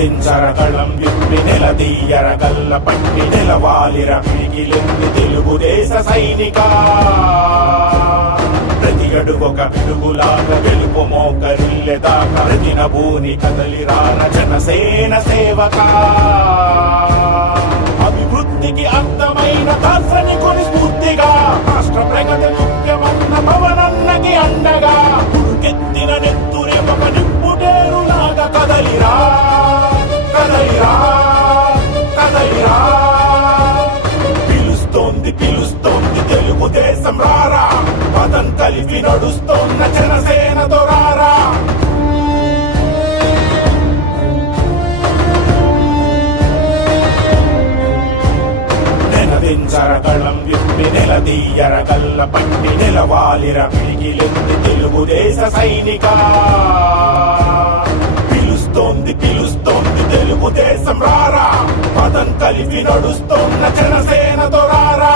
నెనదించర కళం విప్పి నెలదీయర గల్ల పట్టి నెలవాలిర మిగిలింది తెలుగుదేశ సైనిక ప్రతి అడుగొక పిడుగులాగా గెలుపు మోకరిల్లెదాకా ప్రతిన భూని కదలిరాన జనసేన సేవక అభివృద్ధికి అర్థమైన దార్శనికుని స్ఫూర్తిగా రాష్ట్ర ప్రగతి ముఖ్యమన్న పవనన్నకి అండగా ఉడుకెత్తిన నెత్తురే ఒక నిప్పుటేరులాగా కదలిరా కదలిరా కదలిరా పిలుస్తోంది పిలుస్తోంది తెలుగుదేశం రారా పదం కలిపి నడుస్తోన్న జనసేనతో రారా నెనదించర కళం విప్పి నెలదీయర గల్ల పట్టి నెలవాలిర మిగిలింది తెలుగుదేశ సైనిక పిలుస్తోంది పిలుస్తోంది తెలుగుదేశం రారా పదం కలిపి నడుస్తోన్న జనసేనతో రారా